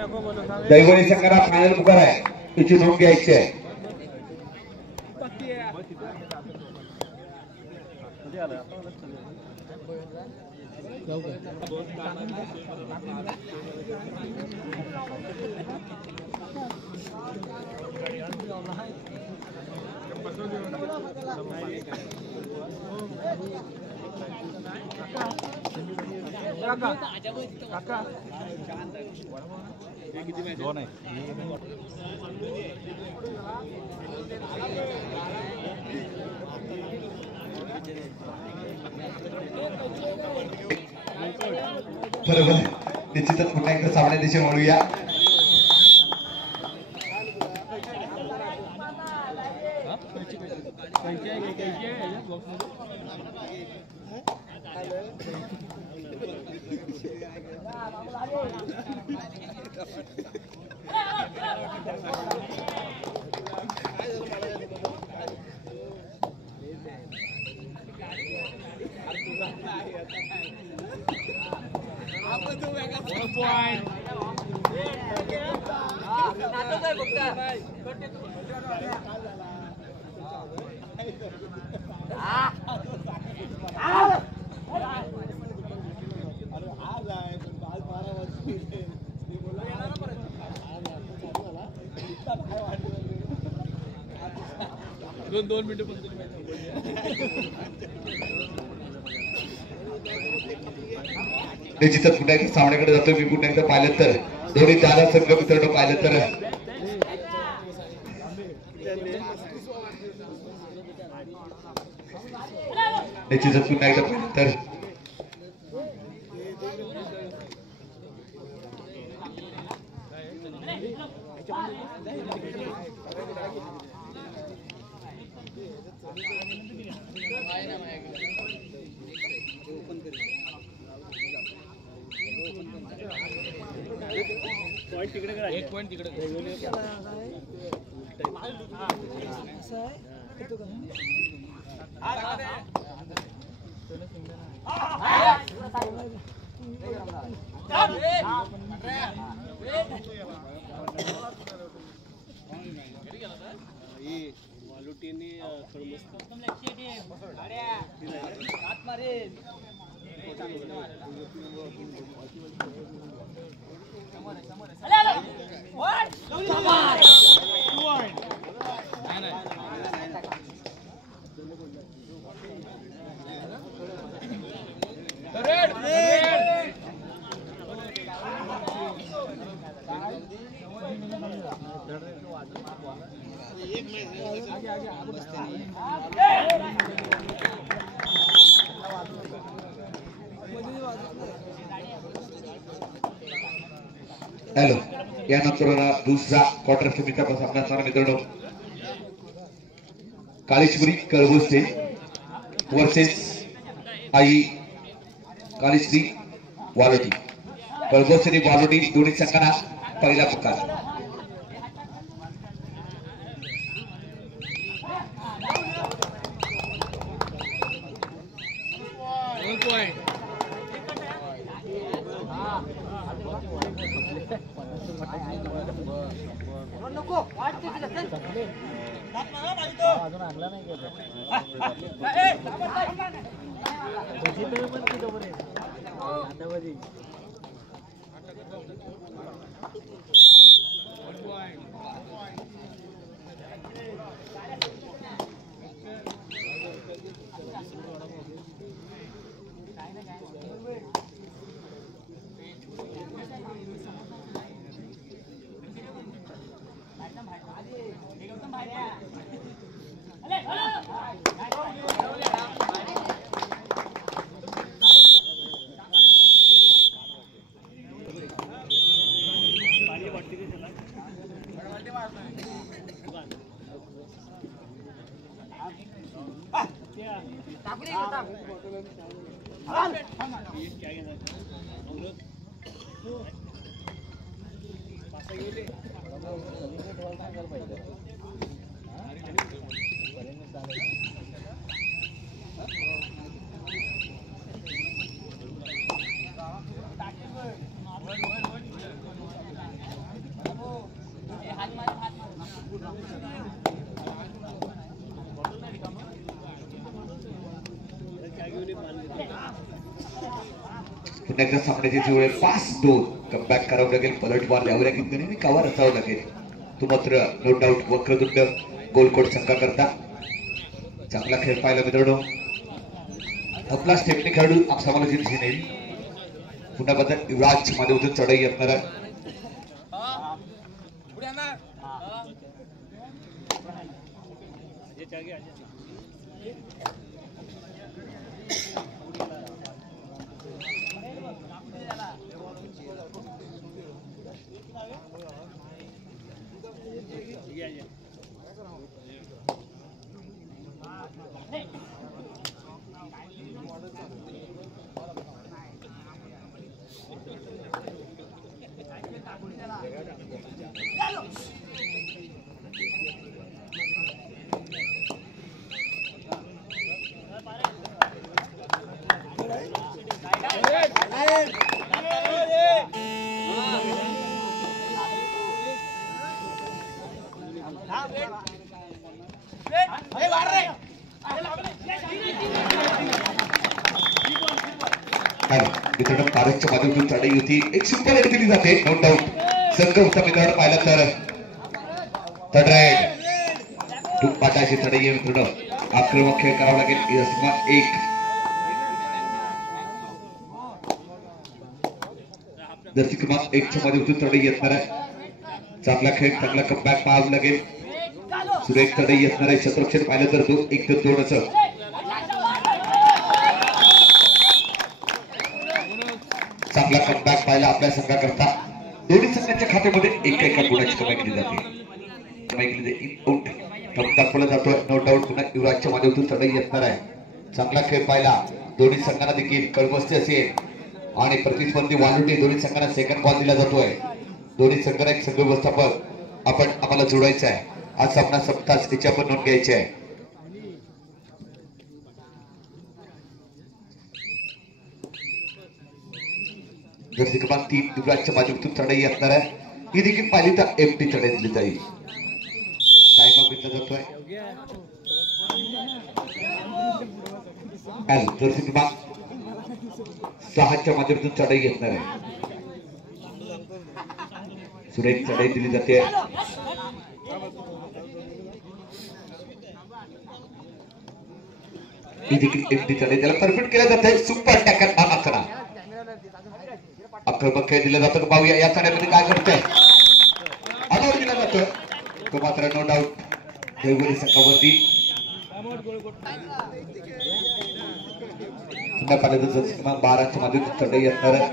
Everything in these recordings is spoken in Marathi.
दैवळी संघाला फायनल पुकार आहे, तिची नोंद घ्यायची आहे. बरोबर, निश्चितच पुन्हा एकदा सामन्या दिशे वळूया. दोन मिनिटं निश्चितच पुन्हा एकदा सामन्याकडे जातो. मी पुन्हा एकदा पाहिलं तर दोन्ही दादा संघ मित्रांनो पाहिलं तर निश्चितच पुन्हा एकदा पाहिलं तर एक पॉइंट तिकडे हॅलो, यानंतर दुसरा क्वार्टर सेमीचा सामना असणार मित्रांनो. काळेश्वरी कळबोसे वर्सेस आई काळेश्वरी वालोटी. कळबोसे आणि वालोटी दोन्ही संघांना पहिला पुकार. पुन्हा एकदा सामन्याची जुळे 5-2 कमबॅक करावं लागेल. पलटवार द्यावं लागेल, गणिमी कावर असावं लागेल. तो मात्र नो डाऊट वक्रतुंड गोलकोट संघा करता चांगला खेळ पाहिला मित्रांनो. आपला स्टेपनी खेळाडू आपसाला जित घेईल. पुन्हा बदल युवराज मध्ये उतरून चढाई असणार आहे. मित्रांनो कारच्या माध्यमातून चढाई होती. एक सुपर एड दिली जाते नो डाऊट. संघ होता मित्रांनो पाहिला तर थर्ड राईड पाटाची चढाई आहे मित्रांनो. आक्रमक खेळ करावा लागेल. यसमा 1 जर्सी क्रमांक 1 च्या मध्ये उतरून चढाई असणार आहे. चांगला खेळ चांगला कमबॅक पाहावं लागेल. सुरेख चढाई असणार आहे. शतरक्षण पाहिलं तर 1-2 असं चांगला कमबॅक पाहिला आपल्या संघाकरता. दोन्ही संघाच्या खात्यामध्ये एका गुणाची कमाई केली जाते. दाखवला जातोय नो डाऊट. पुन्हा युवराजच्या माध्यमातून चढाई असणार आहे. चांगला खेळ पाहिला. दोन्ही संघांना देखील कळबसते असेल आणि प्रतिस्पर्धी वालुटे दोन्ही संघांना सेकंड बॉल दिला जातोय. दोन्ही संघांना एक संघ व्यवस्थापन आम्हाला जोडायचं आहे. आज सामना संपताच त्याची आपण नोंद घ्यायची आहे. जर्सी क्रमांक 3 युवराजच्या माध्यमातून चढाई असणार आहे. ही देखील पाहिली तर एमटी चढाई दिली जाईल. टाइम घेतला जातोय. जर्सी क्रमांक 6च्या माध्यमातून चढाई असणार आहे. सुरेख चढाई दिली जाते. ही देखील एमटी चढाई त्याला परफेक्ट केलं जात आहे. सुपर टॅकल मागणा आक्रमक खेळ दिला जातो. पाहूया या चढ्यामध्ये काय करतोय. आधार दिला जातो तो मात्र नो डाऊट देवगडी संघावरती. पुन्हा पाहिलं तर 12च्या मध्ये चढाई असणार आहे.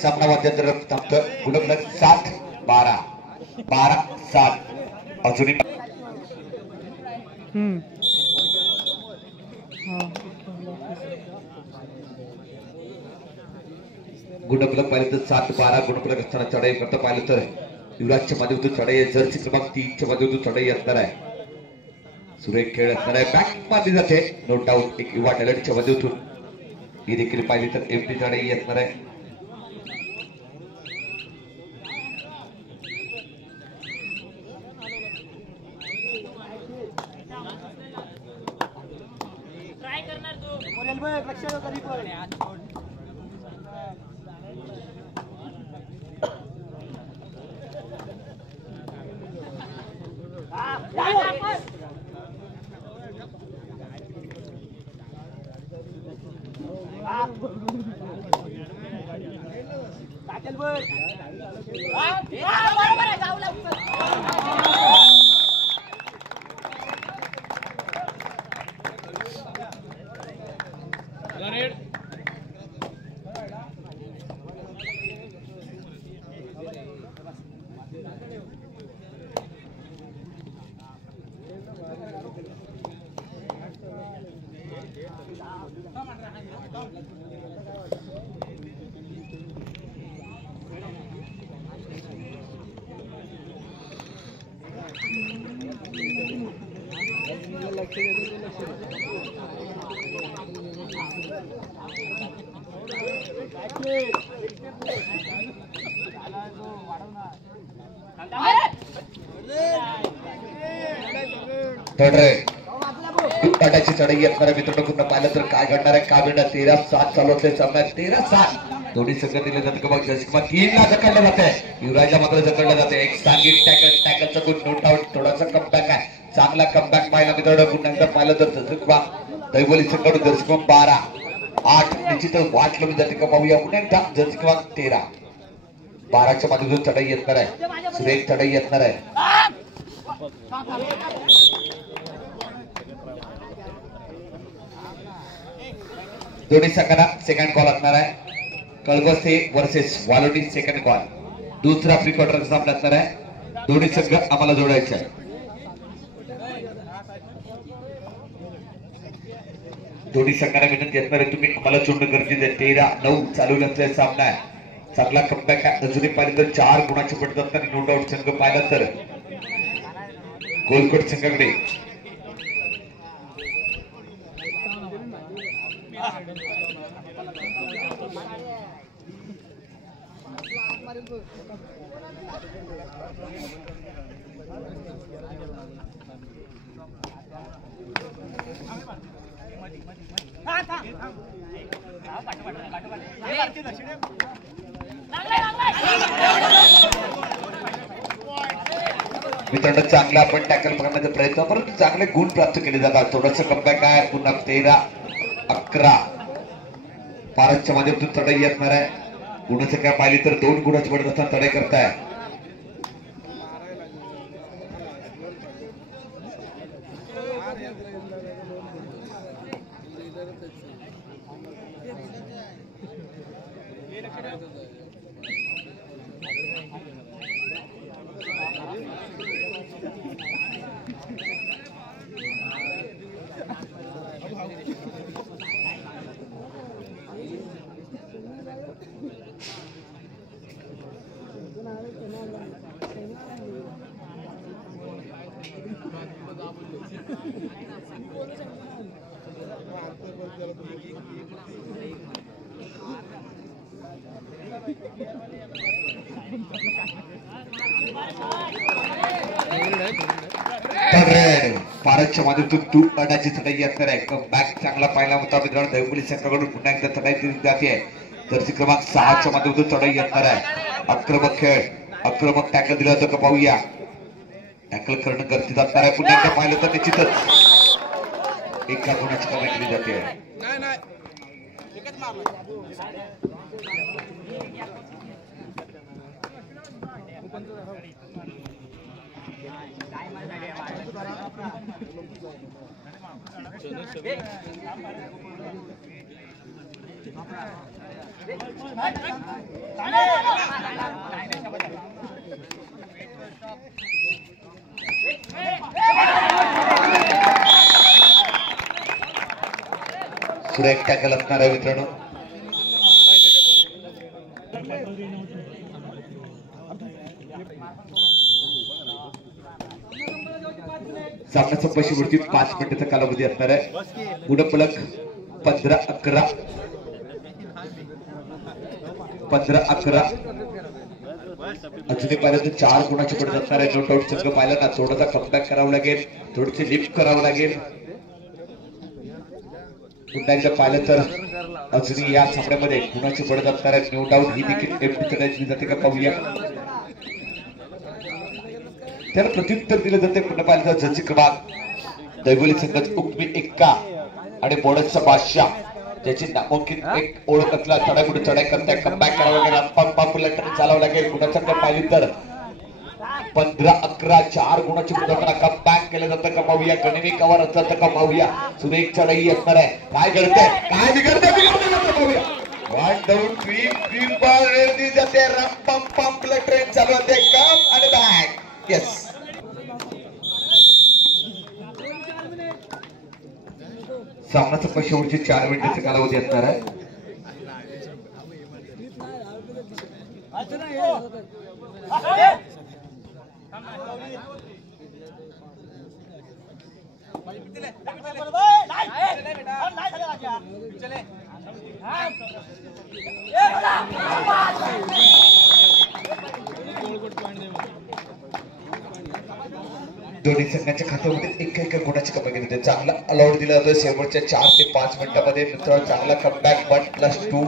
सामना मध्यंतर थांबतं. गुणफलक 7-12 12-7 अजूनही गुणफलक पाहिलं तर 7-12 गुणफलक असताना चढाई करता पाहिलं तर युवराजच्या माध्यमातून चढाई जर्सी क्रमांक 3च्या माध्यमातून चढाई असणार आहे. सुरेख खेळ असणार आहे. बॅक मारली जाते. नो डाऊट एक युवा टॅलेंटच्या माध्यमातून ही देखील पाहिली तर एफटी चढाई असणार आहे. टाटाची चढाई असणाऱ्या मित्रांनो पुन्हा पाहिलं तर काय घडणार आहे का मिळणार 13-7 चालू असले सामना 13-7 दोन्ही संघ दिले जाते. मग जसमा 3ला जकडलं जाते. युवराजला मात्र जकडलं जाते. एक सांघिक टॅकलचा गुण नोट आउट. थोडासा कमबॅक आहे. चांगला कमबॅक पाहिला मित्रांनो. पुन्हा एकदा पाहिलं तर जसमा दैवली संघाकडून जर्सी क्रमांक 12-8 निश्चित वाट लावली जाते का पाहूया. पुन्हा एकदा जर्सी क्रमांक 13 12च्या माध्यमातून चढाई असणार आहे. सुरेख चढाई असणार आहे. दोन्ही संघांना सेकंड कॉल असणार आहे. कळवस्ते वर्सेस वालोडी सेकंड कॉल. दुसरा प्री क्वार्टरचा सामना असणार आहे. दोन्ही संघ आम्हाला जोडायचे आहे. दोन्ही संघांना विनंती असणार आहे तुम्ही आम्हाला जोडणं गरजेचं आहे. 13-9 चालू असलेला सामना आहे. चांगला कमबॅक आहे. अजूनही पाहिलं तर 4 गुणाचे पडत असताना नो डाऊट संघ पाहिला तर गोलकोट संघाकडे मित्रांनो चांगला आपण टॅकल करण्याचा प्रयत्न परंतु चांगले गुण प्राप्त केले जातात. थोडस कमबॅक आहे. पुन्हा 13-11 भारतच्या माध्यमातून चढाई असणार आहे. गुणाचं काय पाहिली तर 2 गुणाची पडत असताना चढाई करताय. फारच्या माध्यमातून तू अडाची चढाई असणार आहे. बॅक चांगला पाहिला होता मित्रांनो. दैवली संघाकडून पुन्हा एकदा चढाई दिली जाते. जर्सी क्रमांक 6च्या माध्यमातून चढाई असणार आहे. आक्रमक खेळ, आक्रमक टॅकल दिला होता का पाहूया. टॅकल करणं गरजेचं असणार आहे. पुन्हा एकदा पाहिलं तर निश्चितच एका गुणाची कमाई केली जाते. सुरेख टॅकल असणार आहे मित्रांनो. सामना संपाशी वरती 5 मिनिटाचा कालावधी असणार आहे. पुढे पलक 15-11 अजूनही पाहिलं तर 4 गुणाची पडत असणार आहे. नोट आउट संघ पाहिला ना, थोडासा कमबॅक करावं लागेल, थोडीशी लिफ्ट करावं लागेल. पुन्हा एकदा पाहिलं तर अजूनही या सामन्यामध्ये गुणाची पडत असणार आहे. नो डाऊट ही देखील एमटी करायची जाते का पाहूया. त्याला प्रत्युत्तर दिलं जाते. पुन्हा पाहिलं तर जर्सी क्रमांक दैवली संघाचा उक्मी एक्का आणि बोर्डचा बादशाह, ज्याची नामांकित एक ओळख असला चढाई पुढे चढाई करताय. कमबॅक करावं लागेल, रामपाल चालावं लागेल. गुणाचा पाहिली तर 15-11 4 गुणाची मुदतना कमबॅक केलं जातं का पाहूया. गणिमी कव्हर असतं का पाहूया. सुरेख चढाई असणार आहे. काय घडतंय, काय बिघडतंय पाहूया. 1 डाऊन 3 बॉल रेल दिली जाते. रामपाल ट्रेन चालू होते. कम आणि बॅक. येस, सामनाचा शेवटचे 4 मिनिटाचा कालावधी असणार आहे. दोन्ही संघांच्या खात्यामध्ये एका गुणाची कमाई केली होती. चांगला अलाउड दिला जातो शेवटच्या 4 ते 5 मिनिटांमध्ये. मित्रांनो चांगला कमबॅक 1+2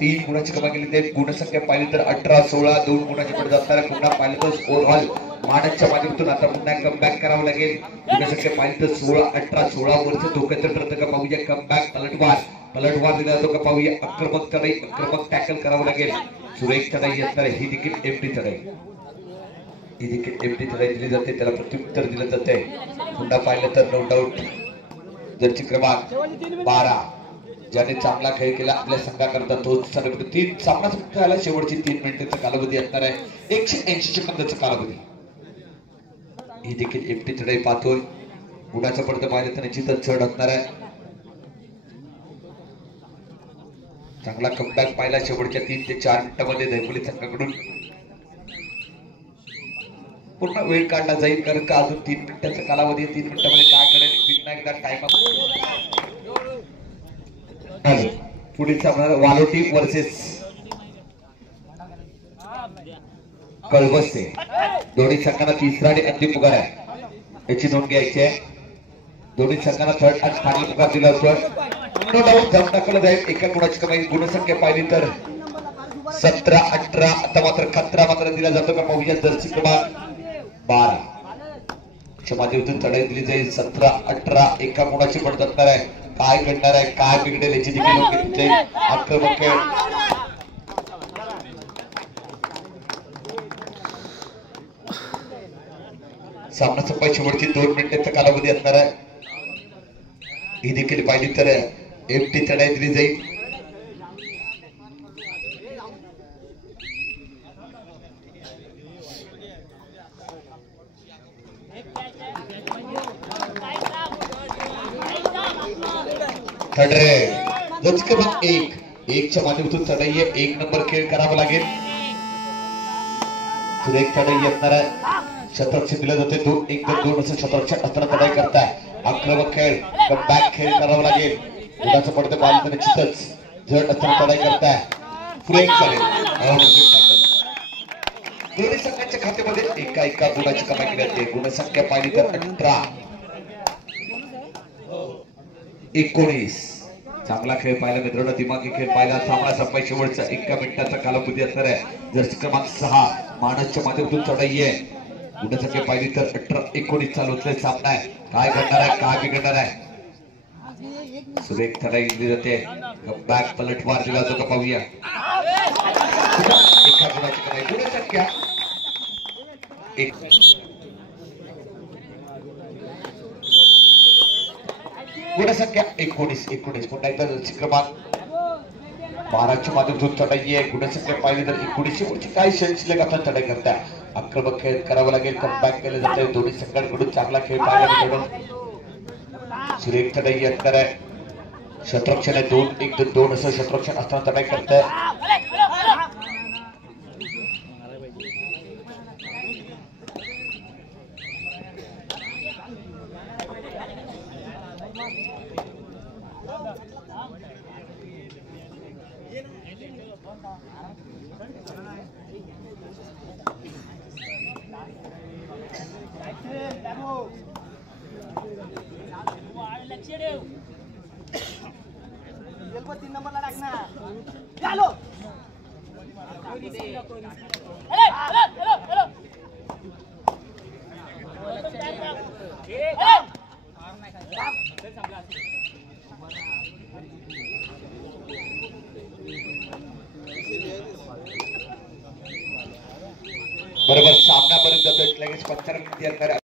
3 गुणाची कमाई केली होती. गुणसंख्या पाहिली तर 18-16 2 गुणाची पडत असणार. पुन्हा पाहिलं तर स्कोर हॉल मानसच्या माध्यमातून आता पुन्हा कमबॅक करावं लागेल. गुणसंख्या पाहिली तर 16-18 वर्ष धोक्याचं ठरतं का पाहूया. कमबॅक पलटवार दिला जातो का पाहूया. आक्रमक चढाई, आक्रमक टॅकल करावं लागेल. सुरेख चढाई असणार ही देखील एमटी चढाई, ही देखील एमटी चढाई दिली जाते. त्याला प्रत्युत्तर दिलं जाते. पुन्हा पाहिलं तर नो डाऊट जर्सी क्रमांक 12 ज्याने चांगला खेळ केला आपल्या संघाकरता तोच सर्वप्रथम 3 सामना संपला. शेवटची 3 मिनिटाचा कालावधी असणार आहे. 180 सेकंदाचा कालावधी. ही देखील एमटी चढाई पाहतोय. गुणाचं पडतं पाहिलं तर निश्चितच चढ असणार आहे. चांगला कमबॅक पाहिला शेवटच्या 3 ते 4 मिनिटांमध्ये दैवली संघाकडून. पूर्ण वेळ काढला जाईल कारण का अजून 3 मिनिटाचा कालावधी. 3 मिनिटांमध्ये काय करेल पुन्हा एकदा टाइम. पुढील सामना वालोटी वर्सेस कळवसे. दोन्ही संघांना तिसरा आणि अंतिम पुकार आहे, याची नोंद घ्यायची आहे. दोन्ही संघांना थर्ड आणि फायनल पुकार दिला होता. नो डाऊट जम टाकलं जाईल. एका गुणाची कमाई. गुणसंख्या पाहिली तर 17-18. आता मात्र खतरा मात्र दिला जातो का पाहूया. जर्सी क्रमांक 12 च्या माध्यमातून चढाई दिली जाईल. 17-18 एका गुणाची पडत असणार आहे. काय घडणार आहे, काय बिघडेल याची देखील नोंद घेतली जाईल. आक्रमक खेळ. सामना संपायची शेवटची 2 मिनिटाचा कालावधी असणार आहे. ही देखील पाहिली तर एमटी चढाई दिली जाईल. थर्ड जर्सी क्रमांक 1 च्या माध्यमातून चढाई आहे. 1 नंबर खेळ करावा लागेल. सुरेख चढाई असणार आहे. शतरक्षण दिलं जाते 2-1-2 असं शतरक्षण असताना लढाई करताय आक्रमक खेळ कमबॅक खेळ करावा लागेल गुणाचं पडतं बॉल तर निश्चितच जड असताना लढाई करताय फ्रेक चालेल दोन्ही संघांच्या खात्यामध्ये एका गुणाची कमाई केली जाते गुणसंख्या पाहिली तर 18-19 चांगला खेळ पाहिला मित्रांनो दिमागी खेळ पाहिला सामना संपाय शेवटचा 1 मिनिटाचा कालावधी असणार आहे जर्सी क्रमांक 6 मानसच्या माध्यमातून चढाई आहे गुणसंख्या पाहिली तर 18-19 चालू असलेला सामना आहे काय घडणार आहे काय बिघडणार आहे सुरेख चढाई दिली जाते बॅक पलटवार दिला जातो का पाहूया एका गुणाची कमाई गुणसंख्या गुणसंख्या 19-19 पुन्हा एकदा क्रमांक 12च्या माध्यमातून चढाई आहे गुणसंख्या पाहिली तर 19 पुढची काय शिल्लक आता चढाई करताय आक्रमक खेळ करावा लागेल कमबॅक केले जाते दोन्ही संघांकडून चांगला खेळ पाहायला मिळतो सुरेख चढाई असणार आहे शतरक्षण आहे 2-1-2 असं शतरक्षण असताना चढाई करताय तीन नंबरला टाकणार बरोबर सामना पर्यंत जातो लगेच 15 मिनिटे